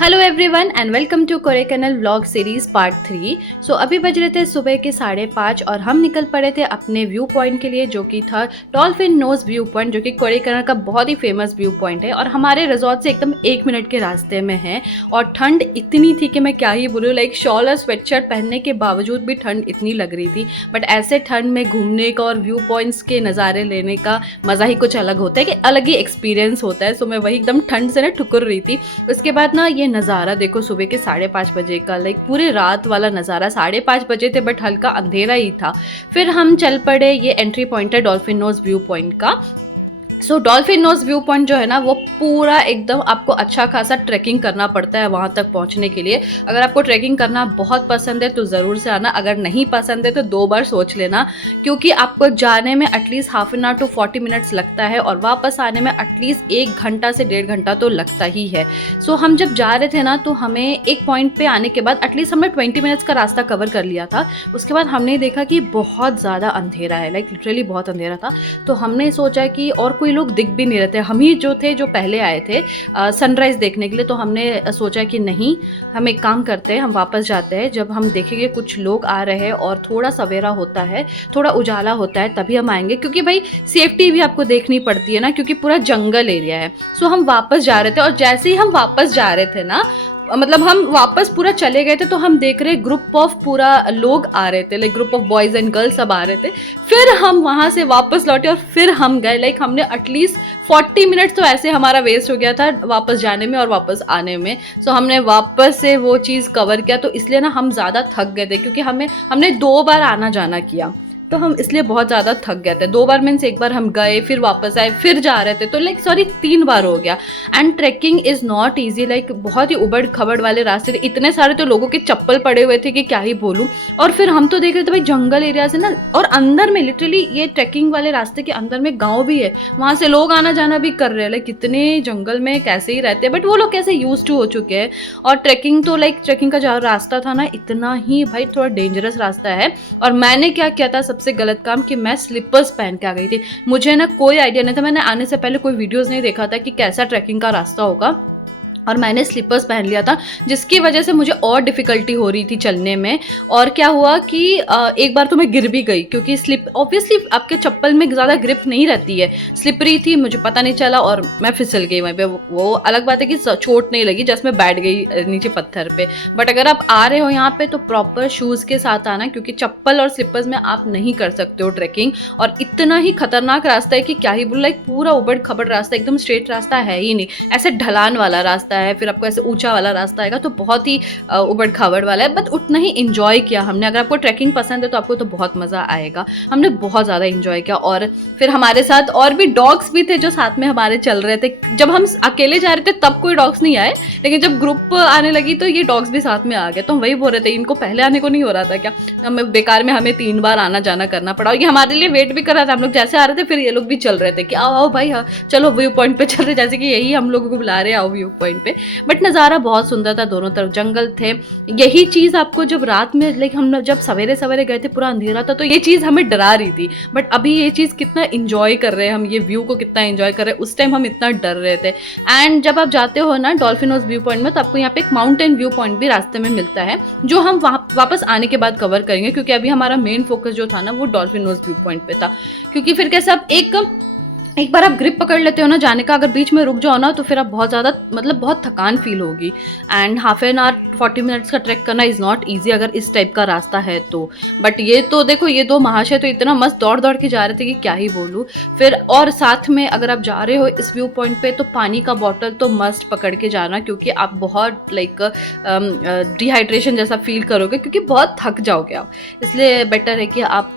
Hello everyone and welcome to Kodaikanal vlog series part 3। So अभी बज रहे थे सुबह के 5:30 और हम निकल पड़े थे अपने व्यू पॉइंट के लिए, जो कि था डॉल्फिन नोज व्यू पॉइंट, जो कि कोडाईकनाल का बहुत ही फेमस व्यू पॉइंट है और हमारे रिजॉर्ट से एकदम 1 मिनट के रास्ते में है। और ठंड इतनी थी कि मैं क्या ही बोलूँ, लाइक शॉल और स्वेटशर्ट पहनने के बावजूद भी ठंड इतनी लग रही थी। बट ऐसे ठंड में घूमने का और व्यू पॉइंट्स के नज़ारे लेने का मज़ा ही कुछ अलग होता है, कि अलग ही एक्सपीरियंस होता है। सो मैं वही एकदम ठंड से ना ठुकर रही थी। उसके बाद ना ये नज़ारा देखो सुबह के 5:30 बजे का, लाइक पूरी रात वाला नज़ारा। 5:30 बजे थे बट हल्का अंधेरा ही था। फिर हम चल पड़े, ये एंट्री पॉइंट है डॉल्फिन नोज व्यू पॉइंट का। सो डॉल्फिन नोज व्यू पॉइंट जो है ना, वो पूरा एकदम आपको अच्छा खासा ट्रैकिंग करना पड़ता है वहाँ तक पहुँचने के लिए। अगर आपको ट्रैकिंग करना बहुत पसंद है तो ज़रूर से आना, अगर नहीं पसंद है तो 2 बार सोच लेना, क्योंकि आपको जाने में at least half an hour to 40 minutes लगता है और वापस आने में एटलीस्ट 1 घंटा से 1.5 घंटा तो लगता ही है। सो हम जब जा रहे थे ना, तो हमें एक पॉइंट पे आने के बाद एटलीस्ट हमने 20 मिनट्स का रास्ता कवर कर लिया था। उसके बाद हमने देखा कि बहुत ज़्यादा अंधेरा है, लाइक लिटरली बहुत अंधेरा था। तो हमने सोचा कि और कोई लोग दिख भी नहीं रहे थे, हम ही जो थे जो पहले आए थे सनराइज देखने के लिए। तो हमने सोचा कि नहीं, हम एक काम करते हैं, हम वापस जाते हैं। जब हम देखेंगे कुछ लोग आ रहे हैं और थोड़ा सवेरा होता है, थोड़ा उजाला होता है, तभी हम आएंगे, क्योंकि भाई सेफ्टी भी आपको देखनी पड़ती है ना, क्योंकि पूरा जंगल एरिया है। सो हम वापस जा रहे थे और जैसे ही हम वापस जा रहे थे ना, मतलब हम वापस पूरा चले गए थे, तो हम देख रहे ग्रुप ऑफ पूरा लोग आ रहे थे, like group of boys and girls सब आ रहे थे। फिर हम वहां से वापस लौटे और फिर हम गए, लाइक हमने एटलीस्ट 40 मिनट्स तो ऐसे हमारा वेस्ट हो गया था वापस जाने में और वापस आने में। सो हमने वापस से वो चीज़ कवर किया, तो इसलिए ना हम ज़्यादा थक गए थे, क्योंकि हमने 2 बार आना जाना किया, तो हम इसलिए बहुत ज़्यादा थक गए थे। 2 बार मीन्स एक बार हम गए, फिर वापस आए, फिर जा रहे थे, तो लाइक सॉरी 3 बार हो गया। And trekking is not easy, like बहुत ही उबड़ खबड़ वाले रास्ते थे, इतने सारे तो लोगों के चप्पल पड़े हुए थे कि क्या ही बोलूँ। और फिर हम तो देख रहे थे भाई जंगल एरिया से ना, और अंदर में लिटरली ये ट्रैकिंग वाले रास्ते के अंदर में गाँव भी है, वहाँ से लोग आना जाना भी कर रहे हैं। लाइक कितने जंगल में कैसे ही रहते हैं, बट वो लोग कैसे यूज टू हो चुके हैं। और ट्रैकिंग तो लाइक ट्रैकिंग का जो रास्ता था ना, इतना ही भाई थोड़ा डेंजरस रास्ता है। और मैंने क्या किया था, सबसे गलत काम, कि मैं स्लीपर्स पहन के आ गई थी। मुझे ना कोई आइडिया नहीं था, मैंने आने से पहले कोई वीडियोस नहीं देखा था कि कैसा ट्रैकिंग का रास्ता होगा, और मैंने स्लीपर्स पहन लिया था, जिसकी वजह से मुझे और डिफिकल्टी हो रही थी चलने में। और क्या हुआ कि एक बार तो मैं गिर भी गई, क्योंकि स्लिप ऑब्वियसली आपके चप्पल में ज़्यादा ग्रिप नहीं रहती है, स्लिपरी थी, मुझे पता नहीं चला और मैं फिसल गई वहीं पे। वो अलग बात है कि चोट नहीं लगी, जस्ट मैं बैठ गई नीचे पत्थर पे। बट अगर आप आ रहे हो यहाँ पे तो प्रॉपर शूज़ के साथ आना, क्योंकि चप्पल और स्लीपर्स में आप नहीं कर सकते हो ट्रैकिंग। और इतना ही खतरनाक रास्ता है कि क्या ही बोल, लाइक पूरा उबड़ खबड़ रास्ता, एकदम स्ट्रेट रास्ता है ही नहीं, ऐसे ढलान वाला रास्ता है, फिर आपको ऐसे ऊंचा वाला रास्ता आएगा, तो बहुत ही उबड़ खाबड़ वाला है। बट उतना ही एंजॉय किया हमने। अगर आपको ट्रैकिंग पसंद है तो आपको तो बहुत मजा आएगा, हमने बहुत ज्यादा एंजॉय किया। और फिर हमारे साथ और भी डॉग्स भी थे जो साथ में हमारे चल रहे थे। जब हम अकेले जा रहे थे तब कोई डॉग्स नहीं आए, लेकिन जब ग्रुप आने लगी तो ये डॉग्स भी साथ में आ गए। तो हम वही बोल रहे थे, इनको पहले आने को नहीं हो रहा था क्या, हमें बेकार में हमें 3 बार आना जाना करना पड़ा। और ये हमारे लिए वेट भी कर रहा था, हम लोग जैसे आ रहे थे फिर ये लोग भी चल रहे थे कि आओ आओ भाई, हाँ चलो व्यू पॉइंट पे चल रहे, जैसे कि यही हम लोगों को बुला रहे, आओ व्यू पॉइंट पे। बट नज़ारा बहुत सुंदर था, दोनों तरफ जंगल थे। यही चीज़ आपको जब रात में, लाइक हम जब सवेरे सवेरे गए थे पूरा अंधेरा था, तो ये चीज़ हमें डरा रही थी। बट अभी ये चीज़ कितना इंजॉय कर रहे हैं हम, ये व्यू को कितना इंजॉय कर रहे हैं, उस टाइम हम इतना डर रहे थे। एंड जब आप जाते हो ना डॉल्फिन नोज व्यू पॉइंट में, तो आपको यहाँ पे एक माउंटेन व्यू पॉइंट भी रास्ते में मिलता है, जो हम वापस आने के बाद कवर करेंगे, क्योंकि अभी हमारा मेन फोकस जो था ना वो डॉल्फिन नोज व्यू पॉइंट पे था। क्योंकि फिर कैसे आप एक बार आप ग्रिप पकड़ लेते हो ना जाने का, अगर बीच में रुक जाओ ना तो फिर आप बहुत ज़्यादा, मतलब बहुत थकान फील होगी। And half an our 40 minutes का ट्रैक करना इज़ नॉट ईजी अगर इस टाइप का रास्ता है तो। बट ये तो देखो, ये 2 महाशय तो इतना मस्त दौड़ दौड़ के जा रहे थे कि क्या ही बोलूँ। फिर और साथ में अगर आप जा रहे हो इस व्यू पॉइंट पे, तो पानी का बॉटल तो मस्ट पकड़ के जाना, क्योंकि आप बहुत लाइक डिहाइड्रेशन जैसा फील करोगे, क्योंकि बहुत थक जाओगे आप। इसलिए बेटर है कि आप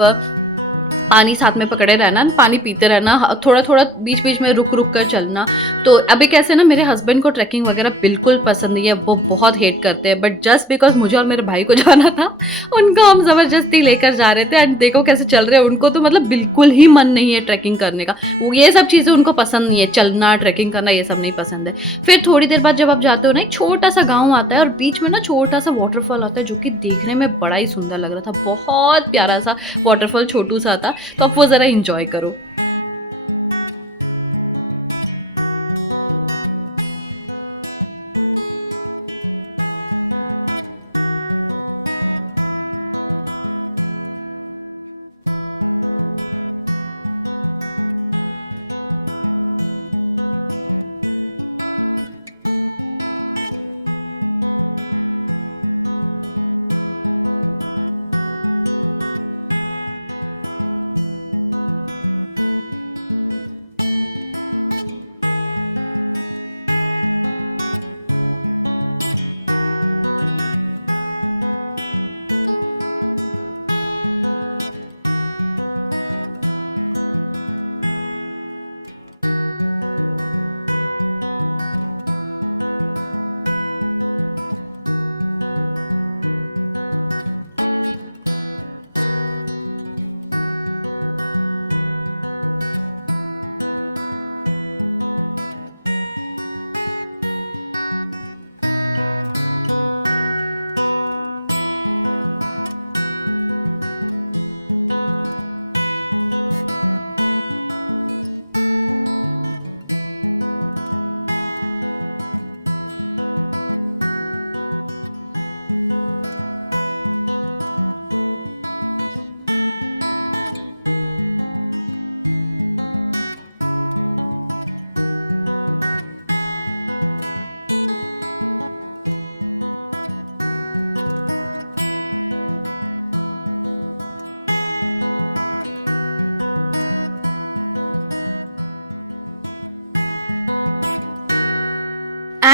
पानी साथ में पकड़े रहना, पानी पीते रहना, थोड़ा थोड़ा बीच बीच में रुक रुक कर चलना। तो अभी कैसे ना, मेरे हस्बैंड को ट्रैकिंग वगैरह बिल्कुल पसंद नहीं है, वो बहुत हेट करते हैं। बट जस्ट बिकॉज मुझे और मेरे भाई को जाना था, उनको हम जबरदस्ती लेकर जा रहे थे। एंड देखो कैसे चल रहे हैं, उनको तो मतलब बिल्कुल ही मन नहीं है ट्रैकिंग करने का, ये सब चीज़ें उनको पसंद नहीं है, चलना ट्रैकिंग करना ये सब नहीं पसंद है। फिर थोड़ी देर बाद जब आप जाते हो ना, एक छोटा सा गाँव आता है और बीच में ना छोटा सा वाटरफॉल आता है, जो कि देखने में बड़ा ही सुंदर लग रहा था, बहुत प्यारा सा वाटरफॉल, छोटू सा था। तो आप वो जरा एंजॉय करो।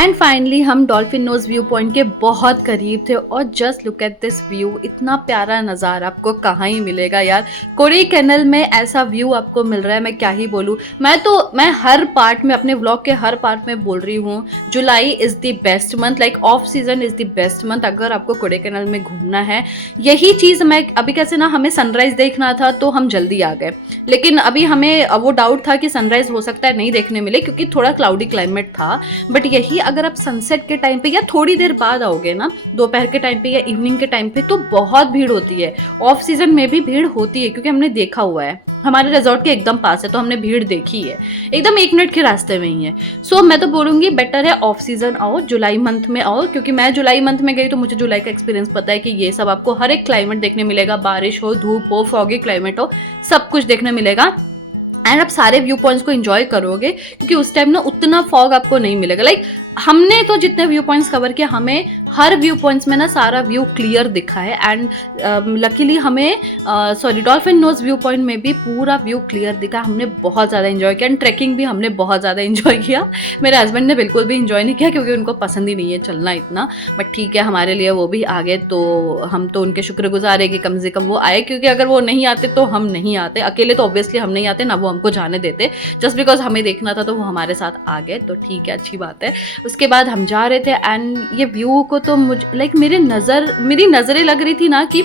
एंड फाइनली हम डॉल्फिन नोज व्यू पॉइंट के बहुत करीब थे और just look at this view, इतना प्यारा नज़ारा आपको कहाँ ही मिलेगा यार। कोडाईकनाल में ऐसा व्यू आपको मिल रहा है, मैं क्या ही बोलूँ। मैं हर पार्ट में, अपने व्लॉग के हर पार्ट में बोल रही हूँ, जुलाई is the best month, like off season is the best month अगर आपको कोडाईकनाल में घूमना है। यही चीज़ मैं अभी, कैसे ना हमें सनराइज देखना था तो हम जल्दी आ गए, लेकिन अभी हमें वो डाउट था कि सनराइज हो सकता है नहीं देखने मिले क्योंकि थोड़ा क्लाउडी क्लाइमेट था। बट यही अगर आप सनसेट के टाइम पे या थोड़ी देर बाद आओगे ना, दोपहर के टाइम पे या इवनिंग के टाइम पे, तो बहुत भीड़ होती है। ऑफ सीजन में भी भीड़ होती है क्योंकि हमने देखा हुआ है, हमारे रिजॉर्ट के एकदम पास है तो हमने भीड़ देखी है, एकदम 1 मिनट के रास्ते में ही है। सो मैं तो बोलूंगी बेटर है ऑफ सीजन आओ, जुलाई मंथ में आओ, क्योंकि मैं जुलाई मंथ में गई तो मुझे जुलाई का एक्सपीरियंस पता है कि ये सब आपको हर एक क्लाइमेट देखने मिलेगा, बारिश हो, धूप हो, फॉगी क्लाइमेट हो, सब कुछ देखने मिलेगा। एंड आप सारे व्यू पॉइंट्स को एंजॉय करोगे क्योंकि उस टाइम ना उतना फॉग आपको नहीं मिलेगा। लाइक हमने तो जितने व्यू पॉइंट्स कवर किया, हमें हर व्यू पॉइंट्स में ना सारा व्यू क्लियर दिखा है। एंड लकीली हमें डॉल्फिन नोज व्यू पॉइंट में भी पूरा व्यू क्लियर दिखा। हमने बहुत ज़्यादा एंजॉय किया एंड ट्रैकिंग भी हमने बहुत ज़्यादा एंजॉय किया। मेरे हस्बैंड ने बिल्कुल भी एंजॉय नहीं किया क्योंकि उनको पसंद ही नहीं है चलना इतना, बट ठीक है हमारे लिए वो भी आ गए, तो हम तो उनके शुक्रगुजार है कि कम से कम वो आए, क्योंकि अगर वो नहीं आते तो हम नहीं आते, अकेले तो ऑब्वियसली हम नहीं आते ना, वो हमको जाने देते। जस्ट बिकॉज हमें देखना था तो वो हमारे साथ आ गए, तो ठीक है, अच्छी बात है। उसके बाद हम जा रहे थे एंड ये व्यू को तो मुझे लाइक मेरी नज़रें लग रही थी ना कि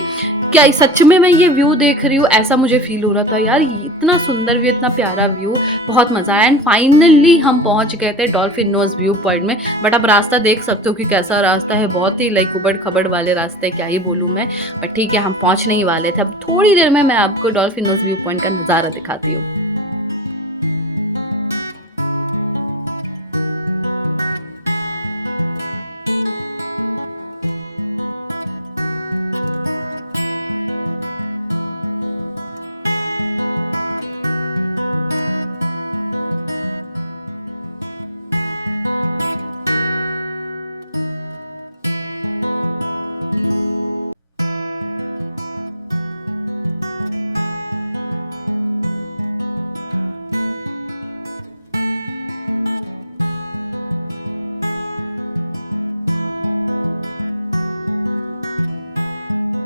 क्या सच में मैं ये व्यू देख रही हूँ, ऐसा मुझे फील हो रहा था यार। इतना सुंदर व्यू, इतना प्यारा व्यू, बहुत मजा आया। एंड फाइनली हम पहुंच गए थे डॉल्फिन नोज व्यू पॉइंट में। बट आप रास्ता देख सकते हो कि कैसा रास्ता है, बहुत ही लाइक उबड़ खबड़ वाले रास्ते, क्या ही बोलूँ मैं, बट ठीक है हम पहुंचने ही वाले थे। अब थोड़ी देर में मैं आपको डॉल्फिन नोज व्यू पॉइंट का नज़ारा दिखाती हूँ।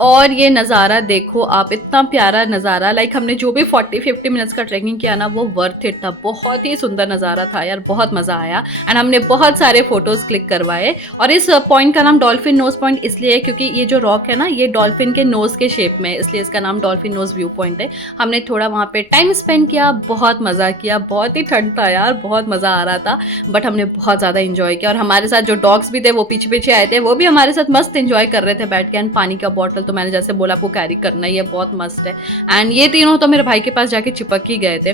और ये नज़ारा देखो आप, इतना प्यारा नज़ारा। लाइक हमने जो भी 40-50 मिनट्स का ट्रैकिंग किया ना, वो वर्थ इट था। बहुत ही सुंदर नज़ारा था यार, बहुत मज़ा आया। एंड हमने बहुत सारे फोटोज क्लिक करवाए। और इस पॉइंट का नाम डॉल्फिन नोज पॉइंट इसलिए है क्योंकि ये जो रॉक है ना, ये डॉल्फिन के नोज के शेप में है, इसलिए इसका नाम डॉल्फिन नोज व्यू पॉइंट है। हमने थोड़ा वहाँ पे टाइम स्पेंड किया, बहुत मज़ा किया, बहुत ही ठंड था यार, बहुत मज़ा आ रहा था, बट हमने बहुत ज़्यादा इंजॉय किया। और हमारे साथ जो डॉग्स भी थे वो पीछे पीछे आए थे, वो भी हमारे साथ मस्त इंजॉय कर रहे थे बैठ के। एंड पानी का बॉटल तो मैंने जैसे बोला आपको कैरी करना ही है, बहुत मस्त है। एंड ये तीनों तो मेरे भाई के पास जाके चिपक ही गए थे।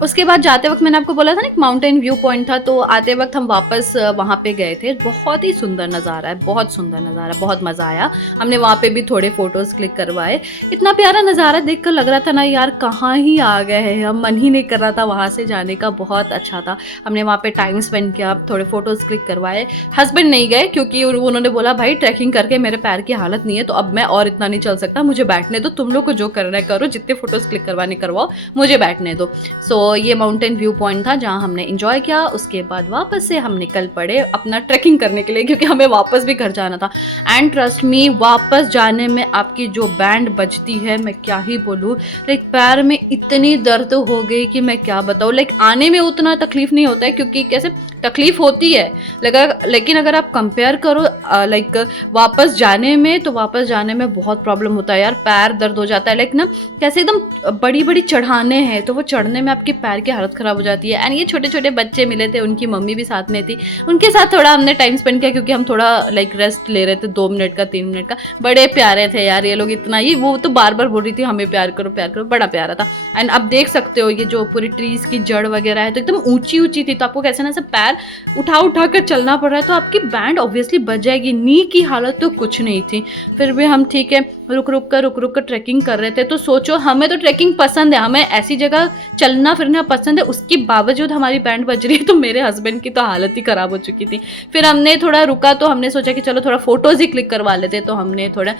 उसके बाद जाते वक्त मैंने आपको बोला था ना एक माउंटेन व्यू पॉइंट था, तो आते वक्त हम वापस वहाँ पे गए थे। बहुत ही सुंदर नज़ारा है, बहुत सुंदर नज़ारा, बहुत मज़ा आया। हमने वहाँ पे भी थोड़े फोटोज क्लिक करवाए। इतना प्यारा नज़ारा देखकर लग रहा था ना यार, कहाँ ही आ गए हैं हम, मन ही नहीं कर रहा था वहाँ से जाने का, बहुत अच्छा था। हमने वहाँ पे टाइम स्पेंड किया, थोड़े फोटोज क्लिक करवाए। हस्बैंड नहीं गए क्योंकि उन्होंने बोला भाई ट्रैकिंग करके मेरे पैर की हालत नहीं है, तो अब मैं और इतना नहीं चल सकता, मुझे बैठने दो, तुम लोग को जो करना है करो, जितने फोटोज क्लिक करवाने करवाओ, मुझे बैठने दो। सो ये माउंटेन व्यू पॉइंट था जहाँ हमने एंजॉय किया। उसके बाद वापस से हम निकल पड़े अपना ट्रैकिंग करने के लिए क्योंकि हमें वापस भी घर जाना था। एंड ट्रस्ट मी, वापस जाने में आपकी जो बैंड बजती है, मैं क्या ही बोलूँ, लाइक पैर में इतनी दर्द हो गई कि मैं क्या बताऊँ। लाइक आने में उतना तकलीफ नहीं होता है क्योंकि कैसे तकलीफ होती है, लेकिन अगर आप कंपेयर करो लाइक वापस जाने में, तो वापस जाने में बहुत प्रॉब्लम होता है यार, पैर दर्द हो जाता है। लाइक ना कैसे एकदम बड़ी बड़ी चढ़ाने हैं, तो वो चढ़ने में आपके पैर की हालत खराब हो जाती है। एंड ये छोटे छोटे बच्चे मिले थे, उनकी मम्मी भी साथ में थी, उनके साथ थोड़ा हमने टाइम स्पेंड किया क्योंकि हम थोड़ा लाइक रेस्ट ले रहे थे, 2 मिनट का 3 मिनट का। बड़े प्यारे थे यार ये लोग, इतना ही वो तो बार बार बोल रही थी हमें प्यार करो प्यार करो, बड़ा प्यारा था। एंड अब देख सकते हो ये जो पूरी ट्रीज की जड़ वगैरह है तो एकदम ऊंची ऊंची थी, तो आपको कैसे ना सब पैर उठा उठा कर चलना पड़ रहा है, तो आपकी बैंड ऑब्वियसली बच जाएगी। नी की हालत तो कुछ नहीं थी, फिर भी हम ठीक है रुक रुक कर ट्रैकिंग कर रहे थे। तो सोचो, हमें तो ट्रैकिंग पसंद है, हमें ऐसी जगह चलना फिरना पसंद है, उसके बावजूद हमारी बैंड बज रही है, तो मेरे हस्बैंड की तो हालत ही खराब हो चुकी थी। फिर हमने थोड़ा रुका तो हमने सोचा कि चलो थोड़ा फोटोज ही क्लिक करवा लेते, तो हमने थोड़ा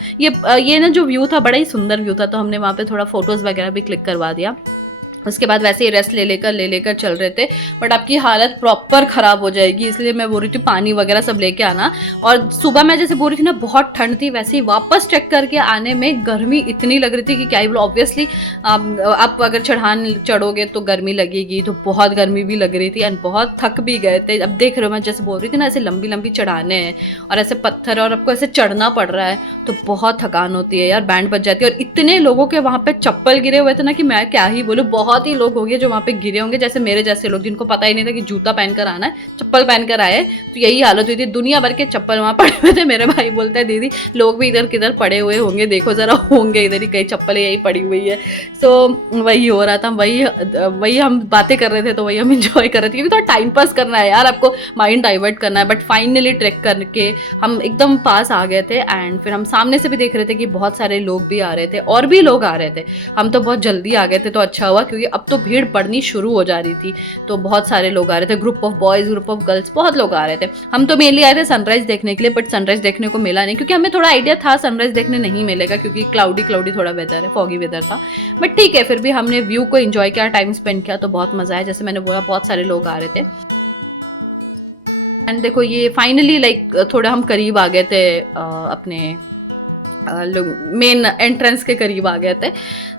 ये ना जो व्यू था बड़ा ही सुंदर व्यू था, तो हमने वहाँ पे थोड़ा फोटोज वगैरह भी क्लिक करवा दिया। उसके बाद वैसे ही रेस्ट ले लेकर चल रहे थे, बट आपकी हालत प्रॉपर खराब हो जाएगी, इसलिए मैं बोल रही थी पानी वगैरह सब लेके आना। और सुबह मैं जैसे बोल रही थी ना बहुत ठंड थी, वैसे ही वापस ट्रैक करके आने में गर्मी इतनी लग रही थी कि क्या ही बोलो। ऑब्वियसली आप अगर चढ़ान चढ़ोगे तो गर्मी लगेगी, तो बहुत गर्मी भी लग रही थी एंड बहुत थक भी गए थे। अब देख रहे हो मैं जैसे बोल रही थी ना, ऐसे लंबी लंबी चढ़ाने हैं और ऐसे पत्थर और आपको ऐसे चढ़ना पड़ रहा है, तो बहुत थकान होती है यार, बैंड बज जाती है। और इतने लोगों के वहां पे चप्पल गिरे हुए थे ना कि मैं क्या ही बोलूं, बहुत ही लोग होंगे जो वहां पे गिरे होंगे, जैसे मेरे जैसे लोग जिनको पता ही नहीं था कि जूता पहनकर आना है, चप्पल पहनकर आए, तो यही हालत हुई थी। दुनिया भर के चप्पल वहां पड़े हुए थे। मेरे भाई बोलते हैं दीदी लोग भी इधर किधर पड़े हुए होंगे, देखो जरा, होंगे इधर ही कई चप्पल यही पड़ी हुई है। सो वही हो रहा था, वही हम बातें कर रहे थे, तो वही हम इंजॉय कर रहे थे, क्योंकि थोड़ा टाइम पास करना है यार, आपको माइंड डाइवर्ट करना है। बट फाइनली ट्रैक करके हम एकदम पास आ गए थे एंड फिर हम सामने से भी देख रहे थे कि बहुत सारे लोग भी आ रहे थे और भी लोग आ रहे थे। हम तो बहुत जल्दी आ गए थे, तो अच्छा हुआ, क्योंकि अब तो भीड़ बढ़नी शुरू हो जा रही थी, तो बहुत सारे लोग आ रहे थे, group of boys, group of girls, बहुत लोग आ रहे थे। हम तो मेनली आए थे सनराइज देखने के लिए, बट सनराइज देखने को मिला नहीं, क्योंकि हमें थोड़ा आइडिया था सनराइज देखने नहीं मिलेगा, क्योंकि क्लाउडी थोड़ा वेदर है, फॉगी वेदर था। बट ठीक है, फिर भी हमने व्यू को एंजॉय किया, टाइम स्पेंड किया, तो बहुत मजा आया। जैसे मैंने बोला बहुत सारे लोग आ रहे थे एंड देखो ये फाइनली लाइक थोड़ा हम करीब आ गए थे अपने मेन एंट्रेंस के करीब आ गए थे।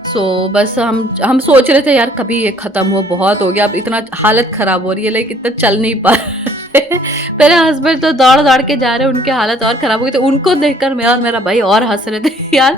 सो बस हम सोच रहे थे यार कभी ये खत्म हो, बहुत हो गया, अब इतना हालत खराब हो रही है, लाइक इतना चल नहीं पा रहे। मेरे हस्बैंड तो दौड़ के जा रहे हैं, उनकी हालत और खराब हो गई थी। उनको देखकर मेरा भाई और हंस रहे थे यार,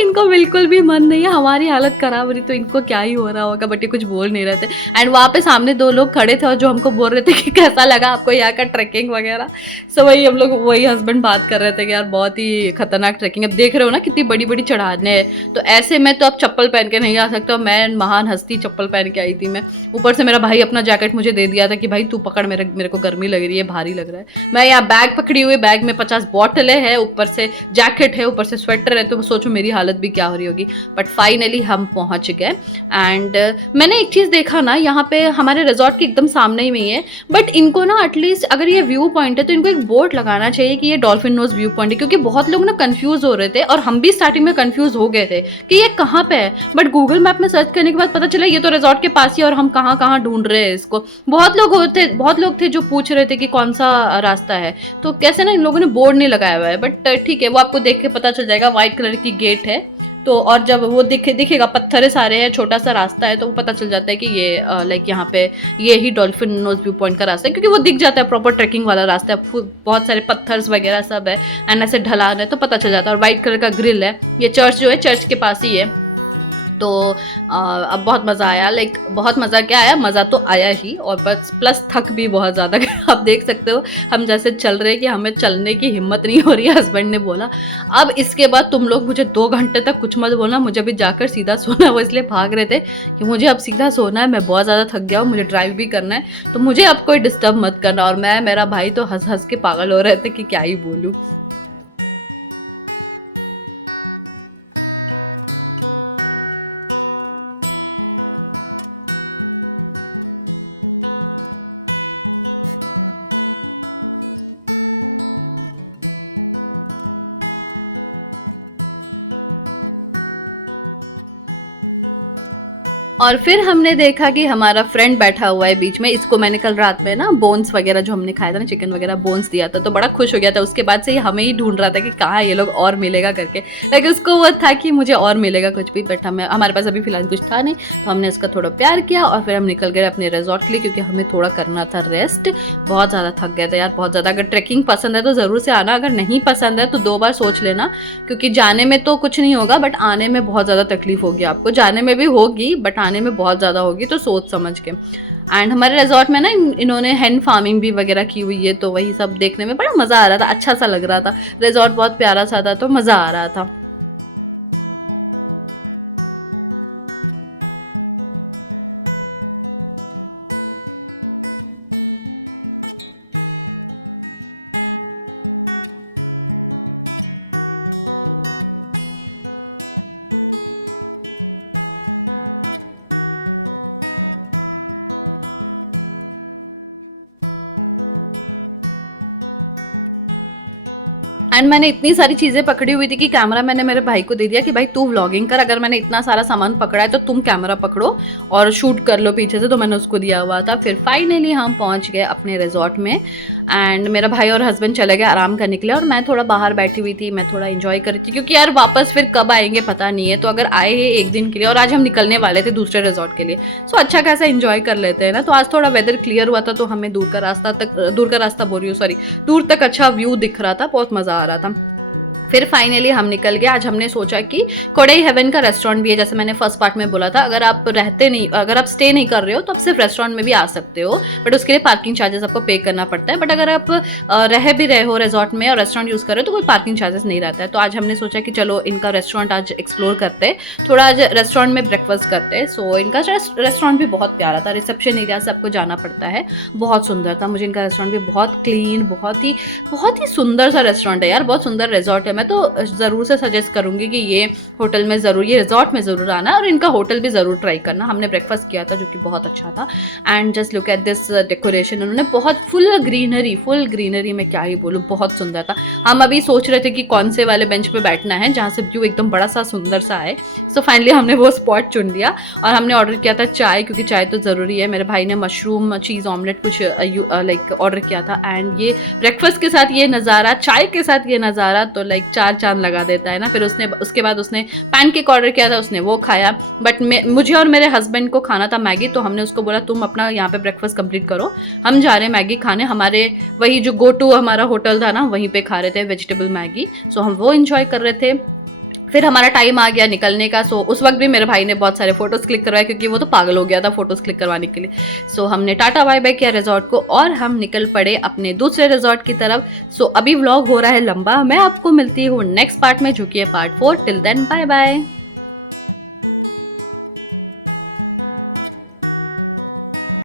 इनको बिल्कुल भी मन नहीं है, हमारी हालत खराब हो रही तो इनको क्या ही हो रहा होगा, बट ये कुछ बोल नहीं रहे थे। एंड वहाँ पे सामने 2 लोग खड़े थे और जो हमको बोल रहे थे कि कैसा लगा आपको यहाँ का ट्रैकिंग वगैरह। सो वही हम लोग वही हस्बैंड बात कर रहे थे कि यार बहुत ही खतरनाक ट्रैकिंग, अब देख रहे हो ना कितनी बड़ी बड़ी चढ़ाने हैं, तो ऐसे में तो आप चप्पल पहन के नहीं आ सकते हो। मैं महान हस्ती चप्पल पहन के आई थी मैं, ऊपर से मेरा भाई अपना जैकेट मुझे दे दिया था कि भाई तू पकड़, मेरे को गर्मी लग रही है, भारी लग रहा है। मैं यहाँ बैग पकड़ी हुई, बैग में 50 बॉटलें हैं, ऊपर से जैकेट है, ऊपर से स्वेटर है, तो सोचो मेरी हालत भी क्या हो रही होगी। बट फाइनली हम पहुंच गए एंड मैंने एक चीज देखा ना, यहाँ पे हमारे रिजॉर्ट के एकदम सामने में ही है, बट इनको ना एटलीस्ट अगर ये व्यू पॉइंट है तो इनको एक बोर्ड लगाना चाहिए कि ये डॉल्फिन नोज व्यू पॉइंट है, क्योंकि बहुत लोग ना कंफ्यूज हो रहे थे और हम भी स्टार्टिंग में कंफ्यूज हो गए थे कि ये कहाँ पे है। बट गूगल मैप में सर्च करने के बाद पता चला ये तो रिजॉर्ट के पास ही, और हम कहाँ ढूंढ रहे हैं इसको। बहुत लोग थे जो पूछ रहे थे कि कौन सा रास्ता है, तो कैसे ना इन लोगों ने बोर्ड नहीं लगाया हुआ है, बट ठीक है, वो आपको देख के पता चल जाएगा। व्हाइट कलर की गेट है, तो और जब वो दिखेगा पत्थर सारे हैं, छोटा सा रास्ता है, तो पता चल जाता है कि ये लाइक यहाँ पे ये ही डॉल्फिन नोज व्यू पॉइंट का रास्ता है, क्योंकि वो दिख जाता है, प्रॉपर ट्रैकिंग वाला रास्ता है, बहुत सारे पत्थर्स वगैरह सब है एंड ऐसे ढलान है, तो पता चल जाता है। और व्हाइट कलर का ग्रिल है, ये चर्च जो है चर्च के पास ही है। तो अब बहुत मज़ा आया, लाइक बहुत मज़ा क्या आया, मज़ा तो आया ही, और बस प्लस थक भी बहुत ज़्यादा गए। आप देख सकते हो हम जैसे चल रहे हैं कि हमें चलने की हिम्मत नहीं हो रही है। हस्बैंड ने बोला अब इसके बाद तुम लोग मुझे 2 घंटे तक कुछ मत बोलना, मुझे भी जाकर सीधा सोना। वो इसलिए भाग रहे थे कि मुझे अब सीधा सोना है, मैं बहुत ज़्यादा थक गया हूँ, मुझे ड्राइव भी करना है, तो मुझे अब कोई डिस्टर्ब मत करना। और मेरा भाई तो हंस के पागल हो रहे थे कि क्या ही बोलूँ। और फिर हमने देखा कि हमारा फ्रेंड बैठा हुआ है बीच में, इसको मैंने कल रात में ना बोन्स वगैरह जो हमने खाया था ना, चिकन वगैरह बोन्स दिया था, तो बड़ा खुश हो गया था। उसके बाद से ये हमें ही ढूंढ रहा था कि कहाँ ये लोग और मिलेगा करके, लेकिन उसको वो था कि मुझे और मिलेगा कुछ भी, बट हमारे पास अभी फिलहाल कुछ था नहीं, तो हमने उसका थोड़ा प्यार किया और फिर हम निकल गए अपने रिजॉर्ट के लिए, क्योंकि हमें थोड़ा करना था रेस्ट। बहुत ज़्यादा थक गए थे यार, बहुत ज़्यादा। अगर ट्रैकिंग पसंद है तो ज़रूर से आना, अगर नहीं पसंद है तो 2 बार सोच लेना, क्योंकि जाने में तो कुछ नहीं होगा बट आने में बहुत ज़्यादा तकलीफ होगी आपको। जाने में भी होगी बट आने में बहुत ज़्यादा होगी, तो सोच समझ के। एंड हमारे रिजॉर्ट में ना इन्होंने हैंड फार्मिंग भी वगैरह की हुई है, तो वही सब देखने में बड़ा मज़ा आ रहा था, अच्छा सा लग रहा था। रिजॉर्ट बहुत प्यारा सा था, तो मज़ा आ रहा था। एंड मैंने इतनी सारी चीज़ें पकड़ी हुई थी कि कैमरा मैंने मेरे भाई को दे दिया कि भाई तू व्लॉगिंग कर, अगर मैंने इतना सारा सामान पकड़ा है तो तुम कैमरा पकड़ो और शूट कर लो पीछे से, तो मैंने उसको दिया हुआ था। फिर फाइनली हम पहुंच गए अपने रिजॉर्ट में एंड मेरा भाई और हस्बैंड चले गए आराम करने के लिए और मैं थोड़ा बाहर बैठी हुई थी, मैं थोड़ा एंजॉय कर रही थी क्योंकि यार वापस फिर कब आएंगे पता नहीं है, तो अगर आए हैं एक दिन के लिए और आज हम निकलने वाले थे दूसरे रिजॉर्ट के लिए, सो अच्छा खासा एंजॉय कर लेते हैं ना। तो आज थोड़ा वेदर क्लियर हुआ था तो हमें दूर का रास्ता बोल रही हूँ, सॉरी, दूर तक अच्छा व्यू दिख रहा था, बहुत मजा आ रहा था। फिर फाइनली हम निकल गए। आज हमने सोचा कि कोडई हेवन का रेस्टोरेंट भी है, जैसे मैंने फर्स्ट पार्ट में बोला था, अगर आप स्टे नहीं कर रहे हो तो आप सिर्फ रेस्टोरेंट में भी आ सकते हो, बट उसके लिए पार्किंग चार्जेस आपको पे करना पड़ता है। बट अगर आप रह भी रहे हो रिजॉर्ट में और रेस्टोरेंट यूज कर रहे हो तो कोई पार्किंग चार्जेस नहीं रहता है। तो आज हमने सोचा कि चलो इनका रेस्टोरेंट आज एक्सप्लोर करते हैं, थोड़ा आज रेस्टोरेंट में ब्रेकफास्ट करते हैं। सो इनका रेस्टोरेंट भी बहुत प्यारा था, रिसेप्शन एरिया से आपको जाना पड़ता है, बहुत सुंदर था। मुझे इनका रेस्टोरेंट भी बहुत क्लीन, बहुत ही सुंदर सा रेस्टोरेंट है यार, बहुत सुंदर रिजॉर्ट है। मैं तो जरूर से सजेस्ट करूंगी कि ये होटल में जरूर, ये रिजॉर्ट में जरूर आना और इनका होटल भी जरूर ट्राई करना। हमने ब्रेकफास्ट किया था जो कि बहुत अच्छा था। And just look at this decoration, उन्होंने बहुत फुल ग्रीनरी में क्या ही बोलूं, बहुत सुंदर था। हम अभी सोच रहे थे कि कौन से वाले बेंच पे बैठना है जहाँ से व्यू एकदम बड़ा सा सुंदर सा है। सो फाइनली हमने वो स्पॉट चुन लिया और हमने ऑर्डर किया था चाय, क्योंकि चाय तो जरूरी है। मेरे भाई ने मशरूम चीज ऑमलेट कुछ लाइक ऑर्डर किया था एंड ये ब्रेकफास्ट के साथ ये नज़ारा, चाय के साथ ये नज़ारा तो लाइक 4 चांद लगा देता है ना। फिर उसके बाद उसने पैनकेक ऑर्डर किया था, उसने वो खाया, बट मुझे और मेरे हस्बैंड को खाना था मैगी, तो हमने उसको बोला तुम अपना यहाँ पे ब्रेकफास्ट कंप्लीट करो, हम जा रहे हैं मैगी खाने। हमारे वही जो गो टू हमारा होटल था ना, वहीं पे खा रहे थे वेजिटेबल मैगी, सो हम वो एंजॉय कर रहे थे। फिर हमारा टाइम आ गया निकलने का। सो उस वक्त भी मेरे भाई ने बहुत सारे फोटोज क्लिक करवाए क्योंकि वो तो पागल हो गया था फोटोज क्लिक करवाने के लिए। सो हमने टाटा बाय बाय किया रिजॉर्ट को और हम निकल पड़े अपने दूसरे रिजॉर्ट की तरफ। सो अभी व्लॉग हो रहा है लंबा, मैं आपको मिलती हूँ नेक्स्ट पार्ट में जो कि है part 4। Till then bye bye.